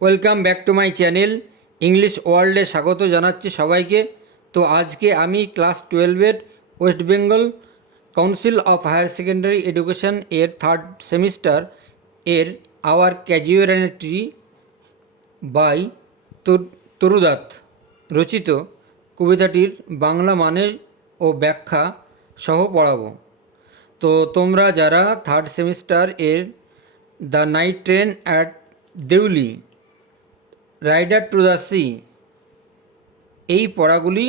Welcome back to my channel English ওয়ার্ল্ডে স্বাগত জানাচ্ছি সবাইকে। তো আজকে আমি ক্লাস 12-এর West Bengal Council of Higher Secondary Education এর থার্ড সেমিস্টার এর আওয়ার ক্যাজুয়ালিটি বাই তরুদাত রচিত কবিতাটির বাংলা মানে ও ব্যাখ্যা সহ পড়াবো। তো তোমরা যারা থার্ড সেমিস্টার এর the night train at Deoli, rider to the sea এই পড়াগুলি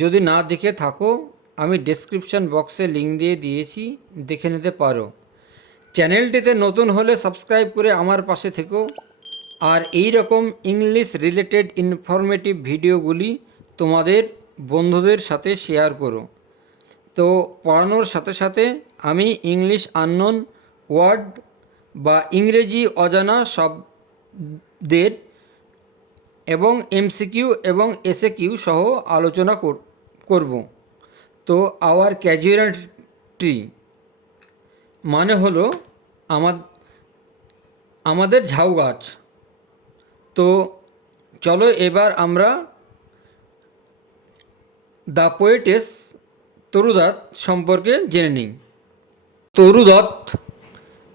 যদি না দেখে থাকো, আমি ডেসক্রিপশন বক্সে লিঙ্ক দিয়ে দিয়েছি, দেখে নিতে পারো। চ্যানেলটিতে নতুন হলে সাবস্ক্রাইব করে আমার পাশে থেকো, আর এই রকম ইংলিশ রিলেটেড ইনফরমেটিভ ভিডিওগুলি তোমাদের বন্ধুদের সাথে শেয়ার করো। তো পড়ানোর সাথে সাথে আমি ইংলিশ আননোন ওয়ার্ড বা ইংরেজি অজানা শব্দের এবং এমসিকিউ এবং এসএকিউ সহ আলোচনা করব। তো আওয়ার ক্যাজুয়ালিটি মানে হলো আমাদের ঝাউ গাছ। তো চলো এবার আমরা দ্য পোয়েটেস তরুদত্ত সম্পর্কে জেনে নিই। তরুদত্ত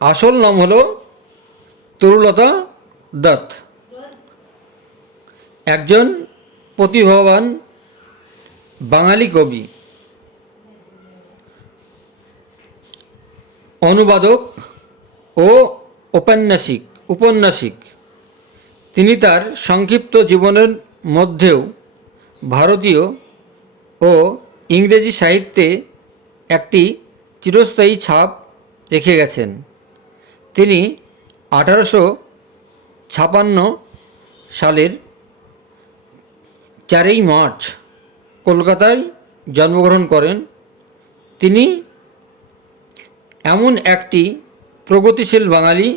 আসল নাম হলো তরুলতা দত্ত, একজন প্রতিভাবান বাঙালি কবি, অনুবাদক ও ঔপন্যাসিক। তিনি তার সংক্ষিপ্ত জীবনের মধ্যেও ভারতীয় ও ইংরেজি সাহিত্যে একটি চিরস্থায়ী ছাপ রেখে গেছেন। তিনি 1856 সালের 4 মার্চ কলকাতায় জন্মগ্রহণ করেন। তিনি এমন একটি প্রগতিশীল বাঙালি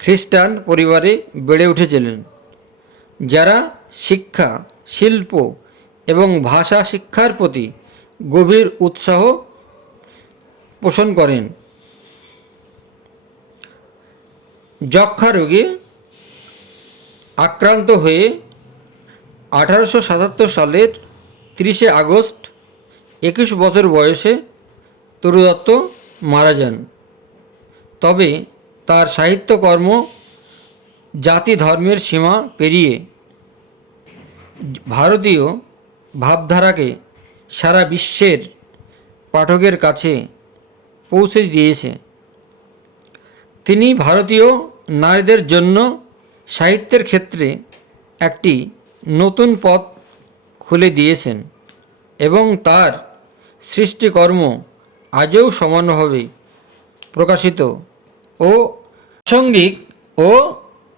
খ্রিস্টান পরিবারে বেড়ে উঠেছিলেন, যারা শিক্ষা, শিল্প এবং ভাষা শিক্ষার প্রতি গভীর উৎসাহ পোষণ করেন। যক্ষ্মা রোগে আক্রান্ত হয়ে 1877 সালের 30 আগস্ট 21 বছর বয়সে তরুদত্ত মারা যান। তবে তার সাহিত্যকর্ম জাতি ধর্মের সীমা পেরিয়ে ভারতীয় ভাবধারাকে সারা বিশ্বের পাঠকের কাছে পৌঁছে দিয়েছে। তিনি ভারতীয় নারীদের জন্য সাহিত্যের ক্ষেত্রে একটি নতুন পথ খুলে দিয়েছেন এবং তার সৃষ্টিকর্ম আজও সমানভাবে প্রকাশিত ও প্রাসঙ্গিক ও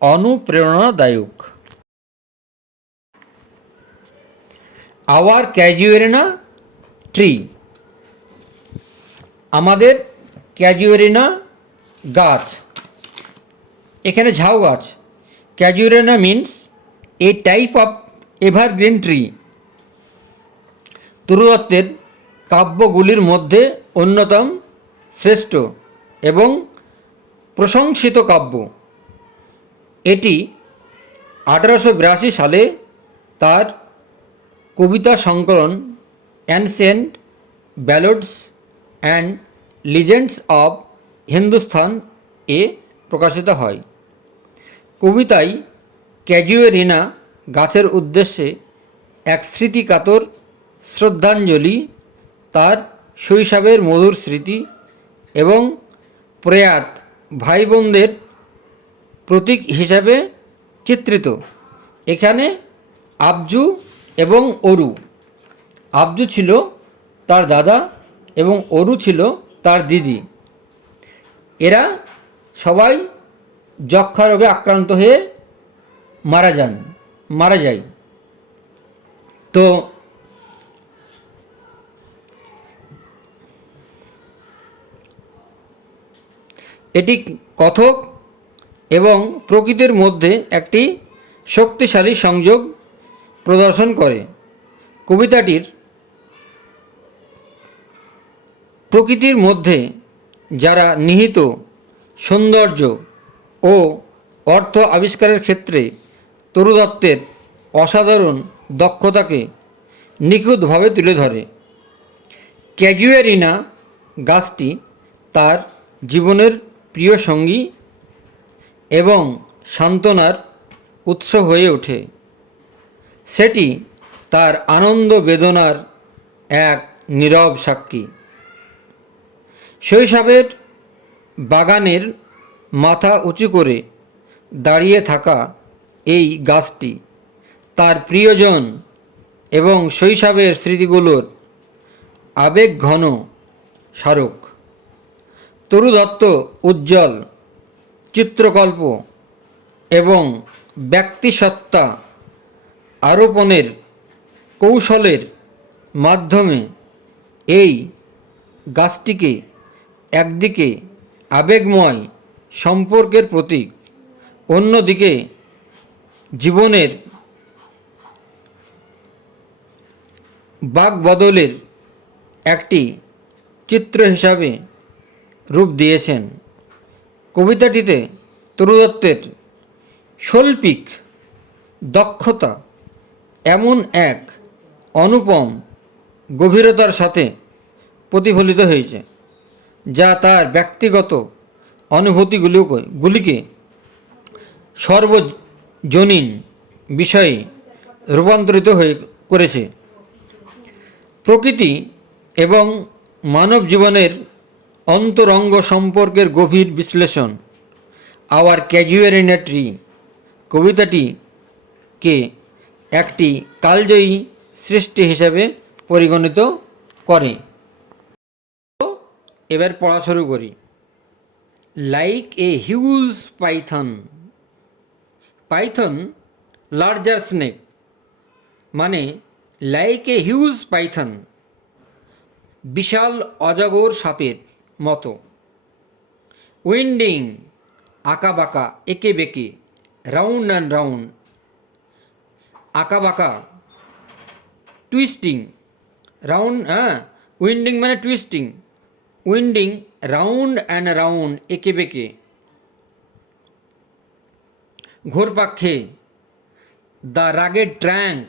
অনুপ্রেরণাদায়ক। আওয়ার ক্যাজুয়ারিনা ট্রি, আমাদের ক্যাজুয়ারিনা গাছ, এখানে ঝাউ গাছ। Casuarina means a type of evergreen tree. তরুদত্তের কাব্যগুলির মধ্যে অন্যতম শ্রেষ্ঠ এবং প্রশংসিত কাব্য। এটি 1882 সালে তার কবিতা সংকলন ancient ballads and legends of Hindustan এ প্রকাশিত হয়। কবিতায় ক্যাজুয়ারিনা গাছের উদ্দেশ্যে এক স্মৃতিকাতর শ্রদ্ধাঞ্জলি, তার শৈশবের মধুর স্মৃতি এবং প্রয়াত ভাই বোনদের প্রতীক হিসাবে চিত্রিত। এখানে আবজু এবং অরু, আবজু ছিল তার দাদা এবং অরু ছিল তার দিদি। এরা সবাই যক্ষ্মা রোগে আক্রান্ত হয়ে মারা যায়। তো এটি কথক এবং প্রকৃতির মধ্যে একটি শক্তিশালী সংযোগ প্রদর্শন করে। কবিতাটির প্রকৃতির মধ্যে যারা নিহিত সৌন্দর্য ও অর্থ আবিষ্কারের ক্ষেত্রে তরু দত্তের অসাধারণ দক্ষতাকে নিখুঁতভাবে তুলে ধরে। ক্যাজুয়ারিনা গাছটি তার জীবনের প্রিয় সঙ্গী এবং সান্ত্বনার উৎস হয়ে ওঠে। সেটি তার আনন্দ বেদনার এক নীরব সাক্ষী। শৈশবের বাগানের মাথা উঁচু করে দাঁড়িয়ে থাকা এই গাছটি তার প্রিয়জন এবং শৈশবের স্মৃতিগুলোর আবেগঘন স্মারক। তরু দত্ত উজ্জ্বল চিত্রকল্প এবং ব্যক্তিসত্তা আরোপণের কৌশলের মাধ্যমে এই গাছটিকে একদিকে আবেগময় সম্পর্কের প্রতীক, অন্যদিকে জীবনের বাকবদলের একটি চিত্র হিসাবে রূপ দিয়েছেন। কবিতাটিতে তরু দত্তের শৈল্পিক দক্ষতা এমন এক অনুপম গভীরতার সাথে প্রতিফলিত হয়েছে, যা তার ব্যক্তিগত অনুভূতিগুলিকে সর্বজনীন বিষয়ে রূপান্তরিত করেছে। প্রকৃতি এবং মানব জীবনের অন্তরঙ্গ সম্পর্কের গভীর বিশ্লেষণ আওয়ার ক্যাজুয়ারিনা ট্রি কবিতাটিকে একটি কালজয়ী সৃষ্টি হিসেবে পরিগণিত করে। এবার পড়া শুরু করি। Like a huge Python, Python larger snake, মানে লাইক এ হিউজ পাইথন, বিশাল অজগর সাপের মতো। উইন্ডিং আঁকাবাঁকা এঁকে বেঁকে, রাউন্ড অ্যান্ড রাউন্ড আঁকাবাঁকা, টুইস্টিং রাউন্ড, উইন্ডিং মানে twisting, winding round and round এঁকে বেঁকে, ঘোরপাক্ষে, দ্য রাগেড ট্র্যাঙ্ক,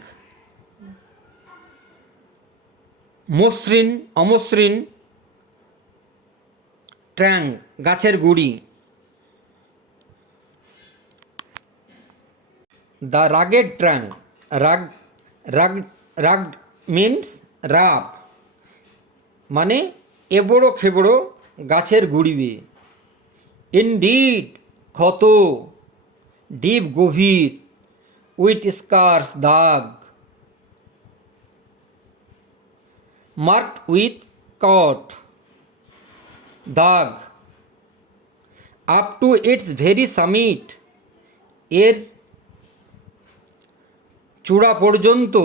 মসৃণ অমসৃণ ট্র্যাঙ্ক গাছের গুড়ি, দ্য রাগেড ট্র্যাঙ্ক, রাগ রাগ রাগ মিন্স রাপ, মানে এবড়ো খেবড়ো গাছের গুড়ি বেয়ে। ইনডিড ক্ষত, ডিপ গভীর, উইথ স্কার্স দাগ, মার্কড উইথ কট দাগ, up to its very summit, এর চূড়া পর্যন্ত,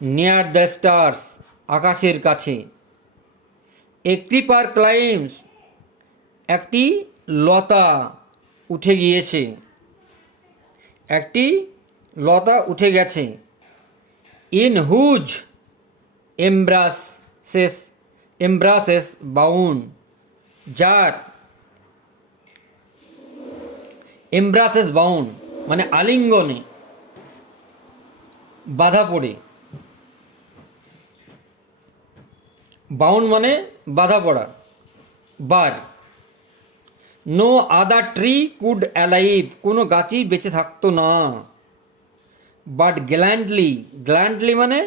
নিয়ার দ্য স্টার্স আকাশের কাছে, এ ক্রিপার ক্লাইম্বস একটি লতা উঠে গিয়েছে, একটি লতা উঠে গেছে, ইন হুজ এমব্রাসেস বাউন্ড, যার এমব্রাসেস বাউন্ড মানে আলিঙ্গনে বাধা পড়ে, বাউন্ড মানে বাধা পড়া, bar. No other tree could alive, কোনো গাছই বেঁচে থাকতো না। বাট গ্ল্যান্ডলি, গ্ল্যান্ডলি মানে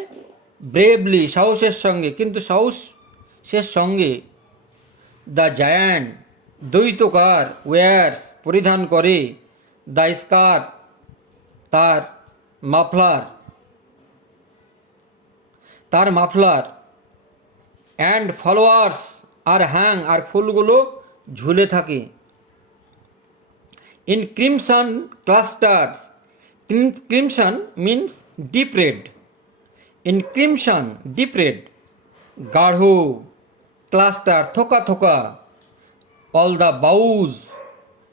ব্রেভলি সাহসের সঙ্গে, কিন্তু সাহসের সঙ্গে, দ্য জায়ান্ট দৈত্যকার ওয়্যার পরিধান করে, দ্য স্কার্ফ তার মাফলার, তার মাফলার, অ্যান্ড ফলোয়ার্স আর হ্যাং, আর ফুলগুলো ঝুলে থাকে। In crimson clusters, crimson means deep red, in crimson deep red গাঢ়, ক্লাস্টার থোকা থোকা, অল দ্য বাউজ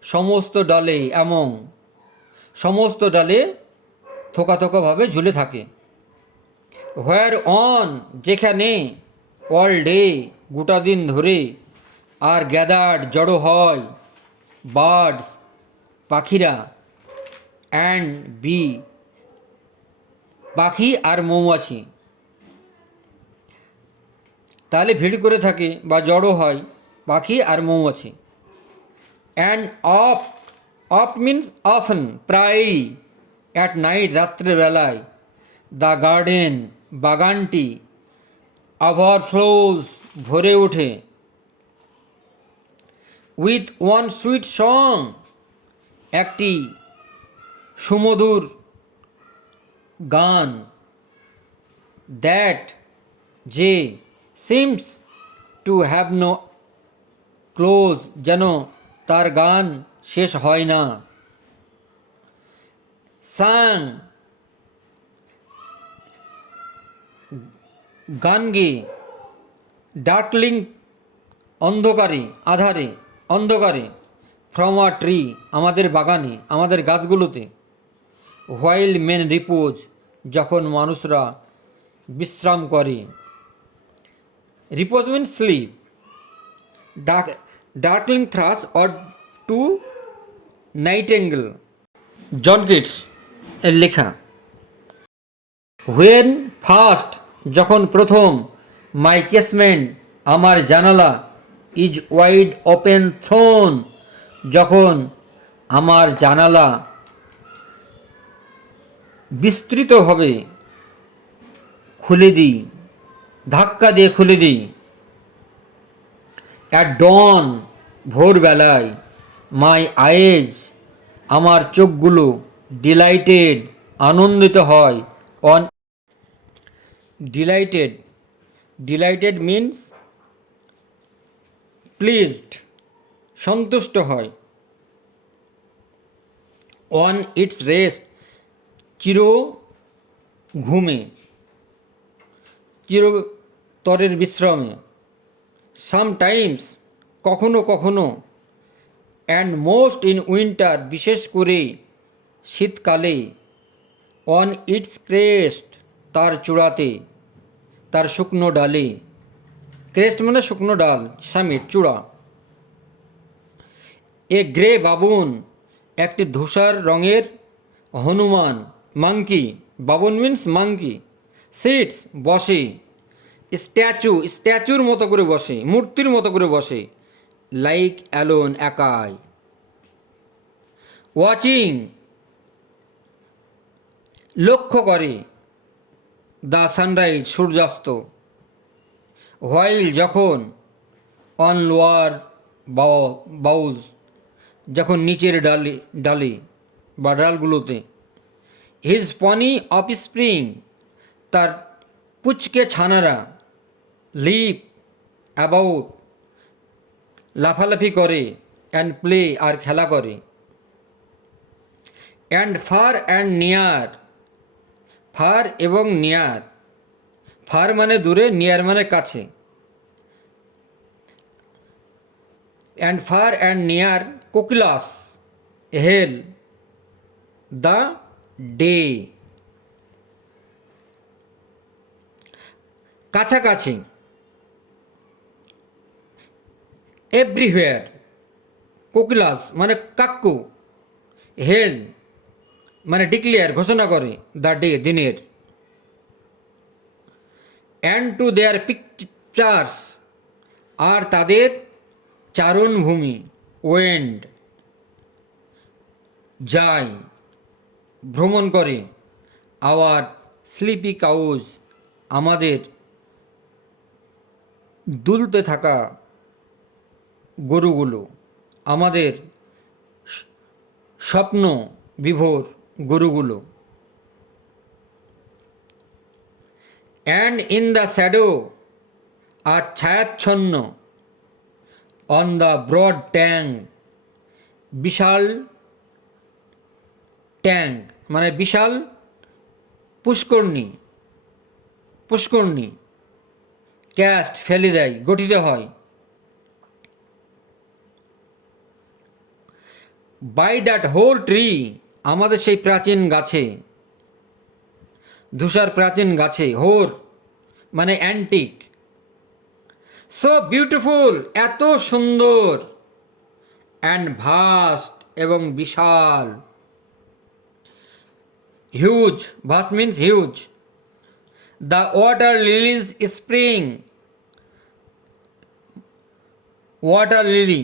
সমস্ত ডালে, এমন সমস্ত ডালে থোকা থোকাভাবে ঝুলে থাকে। হোয়ার অন যেখানে, অল ডে গোটা দিন ধরে, আর গ্যাদার্ড জড়ো হয়, বার্ডস পাখিরা, অ্যান্ড বি পাখি আর মৌমাছি। তাহলে ভিড় করে থাকে বা জড়ো হয় পাখি আর মৌমাছি। And of, of means often, প্রায়ই, অ্যাট নাইট, রাত্রেবেলায়, দ্য গার্ডেন, বাগানটি, ওভারফ্লোজ, ভরে ওঠে, উইথ ওয়ান সুইট সং, একটি সুমধুর গান, দ্যাট, যে, seems to have no close, যেন তার গান শেষ হয় না, সাং, গান গেয়ে, ডার্কলিং, অন্ধকারে, আধারে, অন্ধকারে, ফ্রম আ ট্রি, আমাদের বাগানে, আমাদের গাছগুলোতে, হোয়াইল মেন রিপোজ, যখন মানুষরা বিশ্রাম করে, repose mean sleep, darkling thrush or to nightingale, John Keats এর লেখা। হুয়েন ফার্স্ট, যখন প্রথম, মাই কেসমেন্ট, আমার জানালা, ইজ ওয়াইড ওপেন থ্রোন, যখন আমার জানালা বিস্তৃতভাবে খুলে দিই, ধাক্কা দিয়ে খুলে দিই, অ্যাট ডন, ভোরবেলায়, মাই আইজ, আমার চোখগুলো, ডিলাইটেড, আনন্দিত হয়, on, delighted, delighted means pleased, সন্তুষ্ট হয়, অন ইটস রেস্ট, চির ঘুমে, চিরতরের বিশ্রামে, সামটাইমস, কখনো কখনো, অ্যান্ড মোস্ট ইন উইন্টার, বিশেষ করে শীতকালে, অন ইটস ক্রেস্ট, তার চূড়াতে, তার শুকনো ডালে, ক্রেস্ট মানে শুকনো ডাল, সামিট, চূড়া, এ গ্রে বাবুন, একটি ধূসর রঙের হনুমান, monkey, baboon means monkey, sits, বসে, স্ট্যাচু, স্ট্যাচুর মতো করে বসে, মূর্তির মতো করে বসে, লাইক অ্যালোন, একাই, ওয়াচিং, লক্ষ্য করে, দ্য সানরাইজ, সূর্যাস্ত, হোয়াইল, যখন, অন লোয়ার বাউজ, যখন নিচের ডালে, ডালে বা ডালগুলোতে, হিজ পনি অফ স্প্রিং, তার পুচকে ছানারা, লিপ, অ্যাবাউট, লাফালাফি করে, অ্যান্ড প্লে, আর খেলা করে, and far and near, far এবং নিয়ার, ফার মানে দূরে, নিয়ার মানে কাছে, and far and near, kokilas, hail, the day, কাছাকাছি, এভরিহুয়ার, কোকিলাস মানে কাক্কু, হেল মানে ডিক্লেয়ার, ঘোষণা করে, দ্য ডে, দিনের, অ্যান্ড টু দেয়ার পিকচার্স, আর তাদের চারণভূমি, ওয়েন্ড, যায়, ভ্রমণ করে, আওয়ার স্লিপি কাউজ, আমাদের দুলতে থাকা গরুগুলো, আমাদের স্বপ্ন বিভোর গরুগুলো, অ্যান্ড ইন দ্য শ্যাডো, আর ছায়াচ্ছন্ন, অন দ্য ব্রড ট্যাঙ্ক, বিশাল ট্যাঙ্ক মানে বিশাল পুষ্করণী, পুষ্করণী, ক্যাস্ট, ফেলে দেয়, গঠিত হয়, বাই দ্যাট হোল ট্রি, আমাদের সেই প্রাচীন গাছে, ধূসর প্রাচীন গাছে, হোর মানে অ্যান্টিক, সো বিউটিফুল, এত সুন্দর, অ্যান্ড ভাস্ট, এবং বিশাল, Huge. Vast means huge. The water lilies spring. Water lily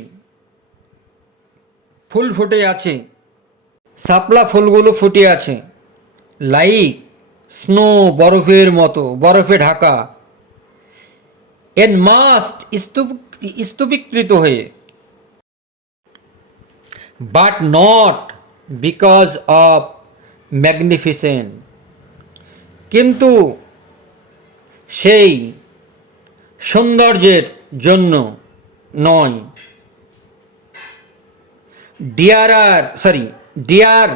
ফুল ফুটে আছে, শাপলা ফুলগুলো ফুটে আছে। লাইক স্নো বরফের মতো, বরফে ঢাকা। এন মাস্ট স্তূপীকৃত হয়ে, but not because of magnificent, কিন্তু সেই সৌন্দর্যের জন্য নয়। Dear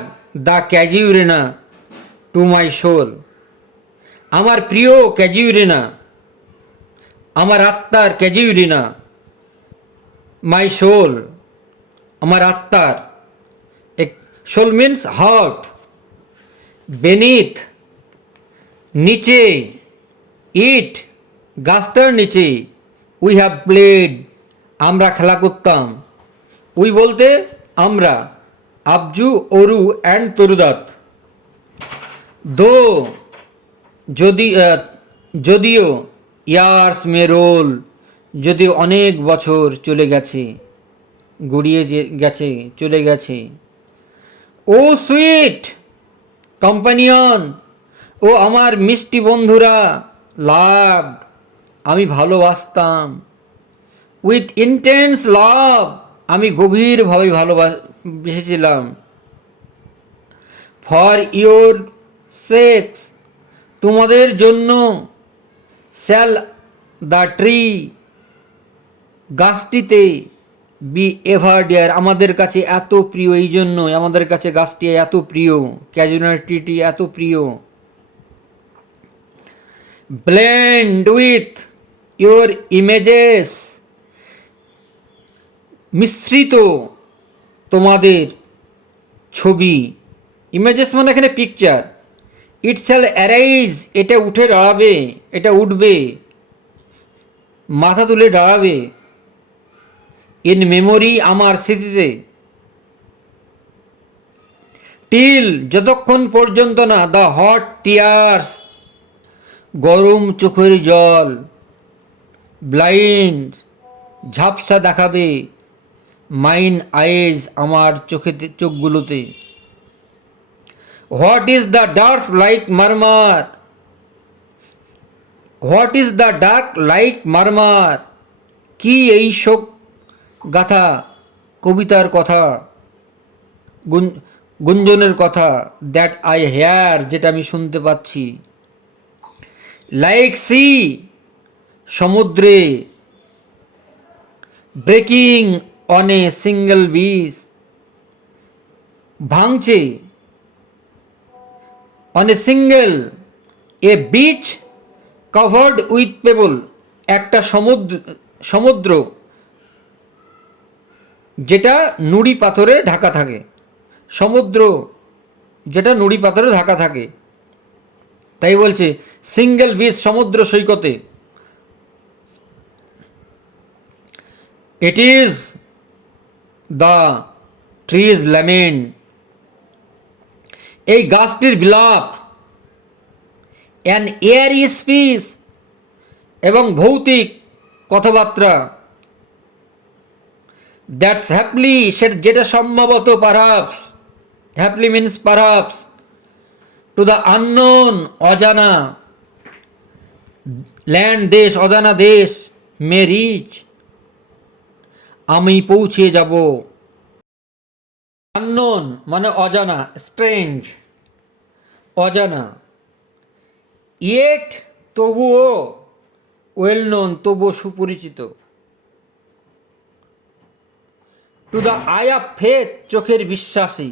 the casuarina to my soul, আমার প্রিয় ক্যাজিউরিনা, আমার আত্মার ক্যাজিউরিনা, মাই সোল, আমার আত্মার। Soul means heart. বেনিথ নিচে, ইট গাছটার নিচে, উই হ্যাভ প্লেড আমরা খেলা করতাম। উই বলতে আমরা, আবজু, অরু অ্যান্ড তরুদাত। দো যদিও, ইয়ার্স মে রোল যদিও অনেক বছর চলে গেছে, গড়িয়ে গেছে, চলে গেছে। ও সুইট কম্পানিয়ন, ও আমার মিষ্টি বন্ধুরা, লাভ আমি ভালোবাসতাম। উইথ ইন্টেন্স লাভ আমি গভীরভাবে ভালোবেসেছিলাম। ফর ইয়োর সেক্স তোমাদের জন্য, শ্যাল দ্য ট্রি গাছটিতে, বি এভার ডিয়ার আমাদের কাছে এত প্রিয়, এই জন্যই আমাদের কাছে গাছটি এত প্রিয়, ক্যাজুয়াল ট্রিটি এত প্রিয়। ব্লেন্ড উইথ ইয়োর ইমেজেস মিশ্রিত তোমাদের ছবি, ইমেজেস মানে এখানে পিকচার। ইট শ্যাল অ্যারাইজ এটা উঠে দাঁড়াবে, এটা উঠবে, মাথা তুলে দাঁড়াবে। ইন মেমোরি আমার স্মৃতিতে। টিল যতক্ষণ পর্যন্ত না, দ্য হট টিয়ার্স গরম চোখের জল, ব্লাইন্ড ঝাপসা দেখাবে, মাইন আইজ আমার চোখগুলোতে। What is the dirge like murmur, what is the dirge like murmur কি এই শোক গাথা কবিতার কথা, গুঞ্জনের কথা, দ্যাট আই হেয়ার যেটা আমি শুনতে পাচ্ছি। লাইক সি সমুদ্রে, breaking on a shingle beach ভাঙছে, on a shingle a beach covered with pebble একটা সমুদ্র যেটা নুড়ি পাথরে ঢাকা থাকে, সমুদ্র যেটা নুড়ি পাথরে ঢাকা থাকে। তাই বলছে সিঙ্গেল বিচ সমুদ্র সৈকতে। It is the trees lament এই গাছটির বিলাপ। অ্যান এয়ার স্পিচ এবং ভৌতিক কথাবার্তা। দ্যাটস হ্যাপলি যেটা সম্ভবত, perhaps, haply means perhaps, to the unknown অজানা, ল্যান্ড দেশ অজানা দেশ, মে রিচ আমি পৌঁছে যাব। আননোন মানে অজানা, স্ট্রেঞ্জ অজানা। ইয়েট তবুও, ওয়েল নোন তবুও সুপরিচিত। To the I of faith চোখের বিশ্বাসী।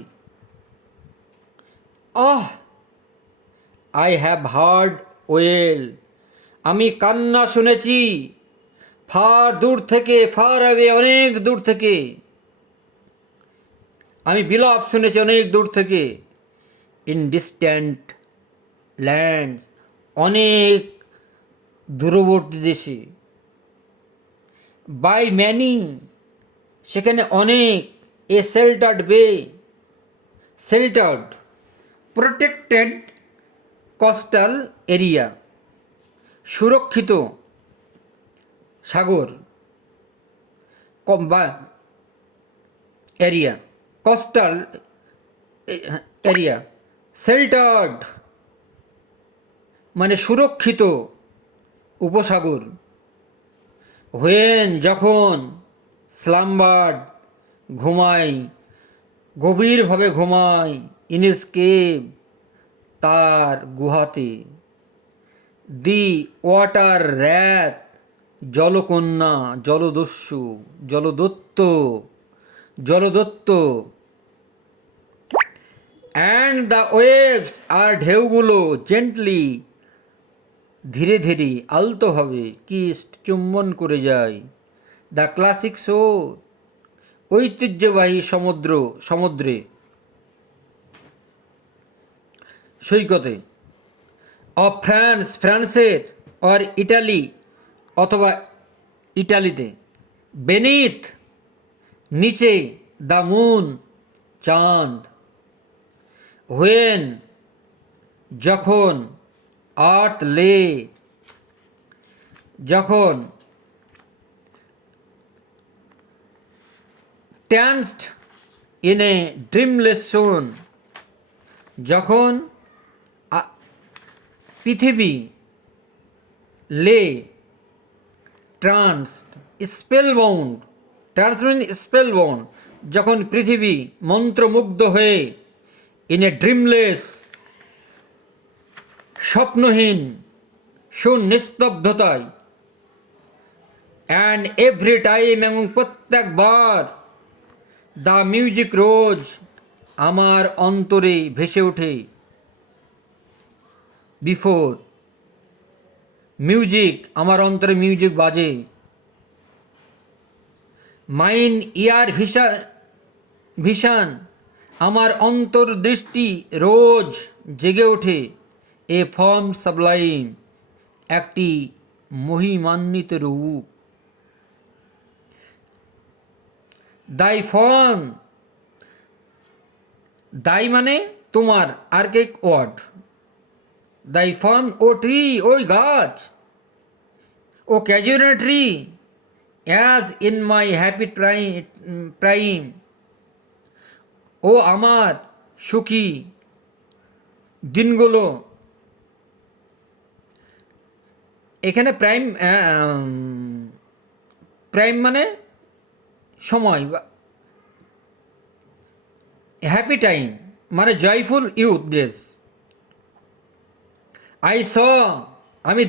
আই হ্যাভ হার্ড ওয়েল আমি কান্না শুনেছি। ফার দূর থেকে, ফার অ্যাওয়ে অনেক দূর থেকে। আমি বিলাপ শুনেছি অনেক দূর থেকে। ইন ডিস্ট্যান্ট ল্যান্ড অনেক দূরবর্তী দেশে। বাই ম্যানি সেখানে অনেক। এ শেল্টার্ড বে শেল্টার্ড প্রোটেক্টেড কোস্টাল এরিয়া, সুরক্ষিত সাগর বা এরিয়া, কোস্টাল এরিয়া, শেল্টার্ড মানে সুরক্ষিত উপসাগর, হোয়েন যখন, স্লাম্বার্ড ঘুমাই, গভীরভাবে ঘুমাই, ইনস্কেপ তার গুহাতে, দি ওয়াটার র্যাট জলকন্যা, জলদস্যু, জলদত্ত, অ্যান্ড দ্য ওয়েভস আর ঢেউগুলো, জেন্টলি ধীরে ধীরে আলতোভাবে কিস্ট চুম্বন করে যায়, দ্য ক্লাসিক শো ঐতিহ্যবাহী সমুদ্রে সৈকতে, অফ ফ্রান্সের, অর ইটালি অথবা ইটালিতে, বেনিথ নিচে, দ্য মুন চাঁদ, হোয়েন যখন, আর্থ লে যখন, ট্যান্সড ইন এ ড্রিমলেস জোন যখন পৃথিবী, লে ট্রান্স স্পেলবাউন্ড, স্পেলবাউন্ড যখন পৃথিবী মন্ত্রমুগ্ধ হয়ে, ইন এ ড্রিমলেস স্বপ্নহীন সুনিস্তব্ধতায়, অ্যান্ড এভরি টাইম এবং প্রত্যেকবার, দ্য মিউজিক রোজ আমার অন্তরে ভেসে ওঠে, বিফোর মিউজিক আমার অন্তরে মিউজিক বাজে, মাইন ইয়ার ভিশন আমার অন্তর্দৃষ্টি রোজ জেগে ওঠে, এ ফর্ম সাবলাইম একটি মহিমান্বিত রূপ, দাই ফর্ম, দাই মানে তোমার, archaic word, thy form o tree ওই গাছ, o casuarina tree, as in my happy prime ও আমার সুখী দিনগুলো, এখানে প্রাইম মানে সময়, হ্যাপি টাইম মানে joyful youth days, I saw আমি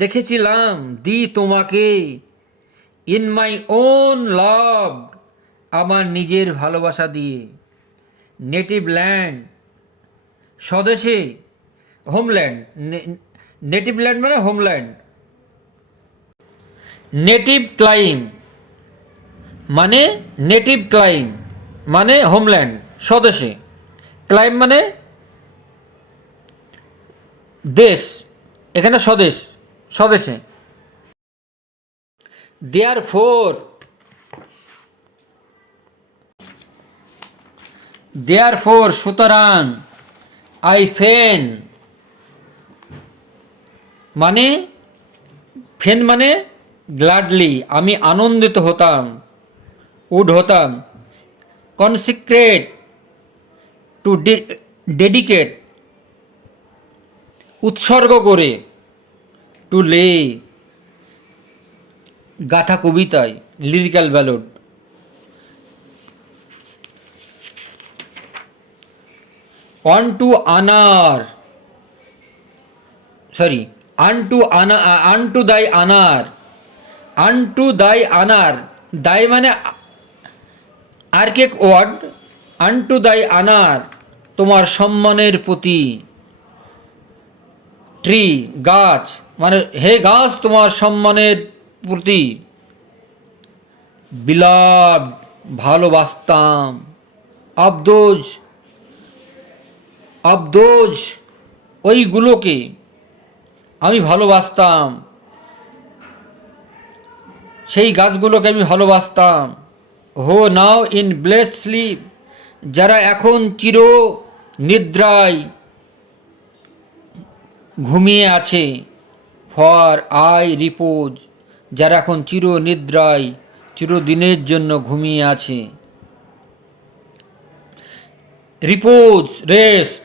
দেখেছিলাম, দি তোমাকে, ইন মাই ওন লাভ আমার নিজের ভালোবাসা দিয়ে, নেটিভ ল্যান্ড স্বদেশে, হোমল্যান্ড, নেটিভ ল্যান্ড মানে হোমল্যান্ড, নেটিভ ক্লাইম মানে হোমল্যান্ড স্বদেশে, ক্লাইম মানে দেশ, এখানে স্বদেশে, দেয়ারফোর সুতরাং, আই ফেন মানে গ্ল্যাডলি আমি আনন্দিত হতাম, কনসিক্রেট টু ডেডিকেট উৎসর্গ করে, টু লে গাথা কবিতায়, লিরিক্যাল ব্যালোড, unto thy honor, দায় মানে আর্কেক ওয়ার্ড, unto thy honor তোমার সম্মানের প্রতি, ট্রি গাছ মানে হে গাছ তোমার সম্মানের প্রতি, বিলাভ ভালোবাসতাম, অবদোজ ওইগুলোকে আমি ভালোবাসতাম, সেই গাছগুলোকে আমি ভালোবাসতাম, হো নাও ইন ব্লেসড স্লিপ যারা এখন চির নিদ্রায় ঘুমিয়ে আছে। ফর আই রিপোজ, যারা এখন চির নিদ্রায় চিরদিনের জন্য ঘুমিয়ে আছে। রিপোজ রেস্ট,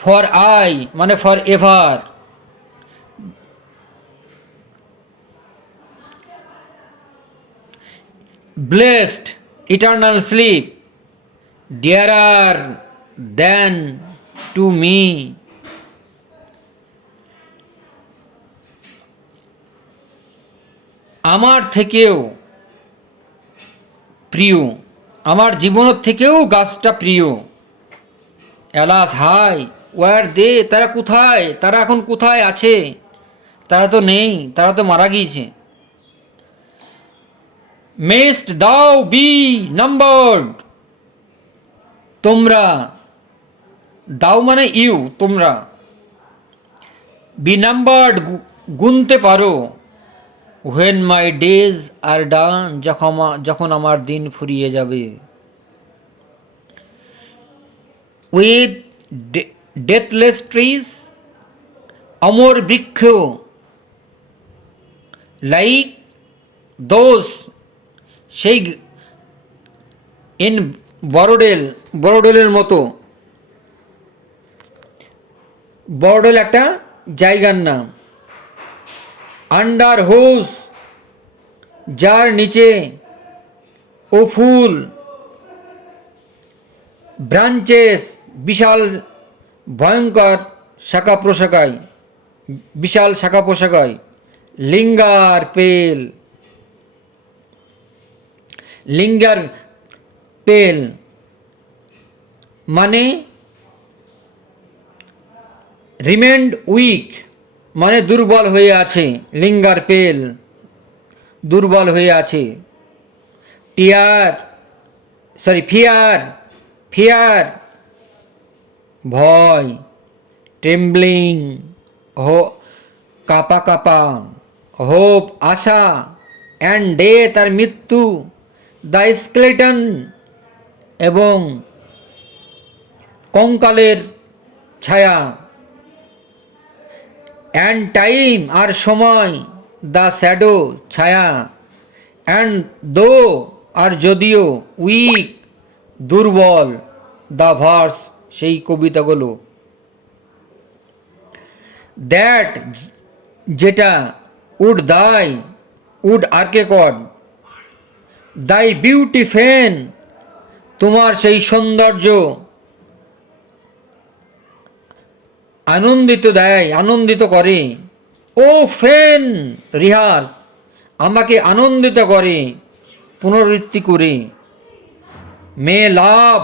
ফর আই মানে forever, blessed eternal sleep, dearer than to me, আমার থেকেও প্রিয়, আমার জীবনের থেকেও গাছটা প্রিয়। অ্যালাস হাই ওয়ার দে, তারা কোথায়, তারা এখন কোথায় আছে, তারা তো নেই, তারা তো মারা গিয়েছে। মেস্ট দাও বি নাম্বারড, তোমরা, দাও মানে ইউ, তোমরা, বি নাম্বারড গুনতে পারো, হোয়েন মাই ডেজ আর ডান, যখন আমার দিন ফুরিয়ে যাবে। উইথ ডেথলেস ট্রিজ, অমর বৃক্ষ, লাইক দোষ, সেই ইন বড়ডেলের মতো, বড়ডেল একটা জায়গার নাম। আন্ডার হোস, যার নিচে, ও ফুল, ব্রাঞ্চেস, বিশাল ভয়ঙ্কর শাখা প্রশাখায়, বিশাল শাখা প্রশাখায়। লিঙ্গার পেল, লিঙ্গার পেল মানে রিমেন্ড উইক, মানে দুর্বল হয়ে আছে। লিঙ্গার পেল, দুর্বল হয়ে আছে। ফিয়ার, ফিয়ার ভয়। ট্রেম্বলিং, কাপা কাপা। হোপ আশা, অ্যান্ড ডেথ আর মৃত্যু। দ্য স্কেলেটন, এবং কঙ্কালের ছায়া। অ্যান্ড টাইম, আর সময়। দ্য শ্যাডো, ছায়া। অ্যান্ড দো, আর যদিও। উইক, দুর্বল। দ্য ভার্স, সেই কবিতাগুলো। দ্যাট, যেটা। উড দাই, উড আর্কেকড। দাই বিউটি ফেন, তোমার সেই সৌন্দর্য আনন্দিত দেয়, আনন্দিত করে। ও ফেন রিহার, আমাকে আনন্দিত করে, পুনরাবৃত্তি করে। মে লাভ,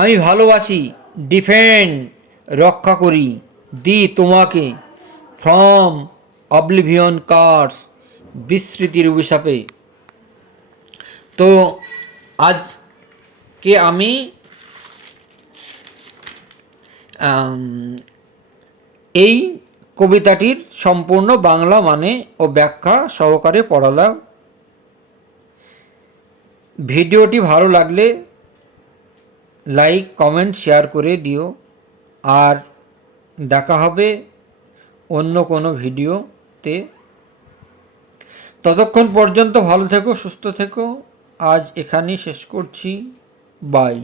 আমি ভালোবাসি। ডিফেন্ড, রক্ষা করি। দি, তোমাকে। ফ্রম অবলিভিয়ন কার্স, বিস্মৃতির অভিশাপে। তো আজকে আমি এই কবিতাটির সম্পূর্ণ বাংলা মানে ও ব্যাখ্যা সহকারে পড়ালাম। ভিডিওটি ভালো লাগলে লাইক, কমেন্ট, শেয়ার করে দিও। আর দেখা হবে অন্য কোনো ভিডিওতে। ততক্ষণ পর্যন্ত ভালো থেকো, সুস্থ থেকো। আজ এখানেই শেষ করছি। বাই।